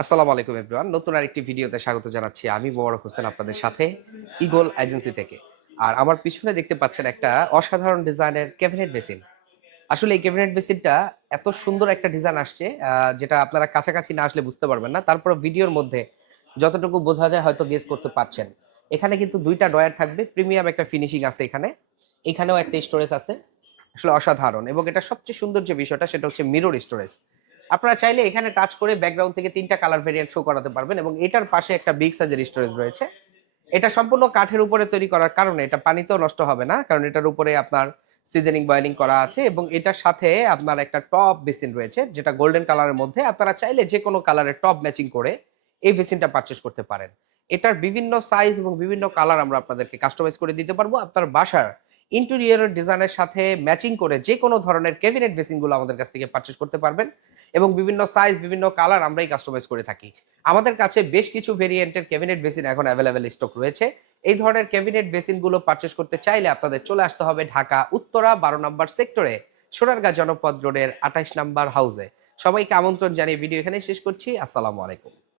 আসসালামু আলাইকুম এভরিওয়ান নতুন আরেকটি ভিডিওতে স্বাগত জানাচ্ছি আমি মোবারক হোসেন আপনাদের সাথে ইগল এজেন্সি থেকে। আর আমার পিছনে দেখতে পাচ্ছেন একটা অসাধারণ ডিজাইনের ক্যাবিনেট বেসিন। আসলে এই ক্যাবিনেট বেসিনটা এত সুন্দর একটা ডিজাইন আসছে যেটা আপনারা কাছাকাছি না আসলে বুঝতে পারবেন না। তারপর ভিডিওর মধ্যে যতটুকু বোঝা যায় হয়তো গেস করতে পারছেন। এখানে কিন্তু দুইটা ডয়ার থাকবে, প্রিমিয়াম একটা ফিনিশিং আছে এখানে। এখানেও একটা স্টোরেজ আছে। আসলে অসাধারণ। এবং এটা সবচেয়ে সুন্দর যে বিষয়টা, সেটা হচ্ছে মিরর স্টোরেজ আপনারা চাইলে এখানে টাচ করে ব্যাকগ্রাউন্ড থেকে তিনটা কালার ভেরিয়েন্ট শো করাতে পারবেন এবং এটার পাশে একটা বিগ সাইজের স্টোরেজ রয়েছে। এটা সম্পূর্ণ কাঠের উপরে তৈরি করার কারণে এটা পানিতেও নষ্ট হবে না, কারণ এটার উপরে আপনার সিজনিং বয়েলিং করা আছে এবং এটার সাথে আপনার একটা টপ বেসিন রয়েছে, যেটা গোল্ডেন কালারের মধ্যে। আপনারা চাইলে যে কোনো কালারের টপ ম্যাচিং করে এই বেসিনটা পারচেস করতে পারেন। এটার বিভিন্ন সাইজ এবং বিভিন্ন কালার আমরা আপনাদেরকে কাস্টমাইজ করে দিতে পারব। আপনার বাসার ইন্টেরিয়রের ডিজাইনের সাথে ম্যাচিং করে যে কোনো ধরনের ক্যাবিনেট বেসিনগুলো আমাদের কাছ থেকে পারচেস করতে পারবেন এবং বিভিন্ন সাইজ বিভিন্ন কালার আমরাই কাস্টমাইজ করে থাকি। আমাদের কাছে বেশ কিছু ভেরিয়েন্টের ক্যাবিনেট বেসিন এখন অ্যাভেলেবেল স্টক রয়েছে। এই ধরনের ক্যাবিনেট বেসিনগুলো পারচেস করতে চাইলে আপনাদের চলে আসতে হবে ঢাকা, উত্তরা, বারো নম্বর সেক্টরে সোনারগাঁ জনপদ রোডের আঠাইশ নাম্বার হাউসে সবাইকে আমন্ত্রণ জানিয়ে ভিডিও এখানে শেষ করছি। আসসালামু আলাইকুম।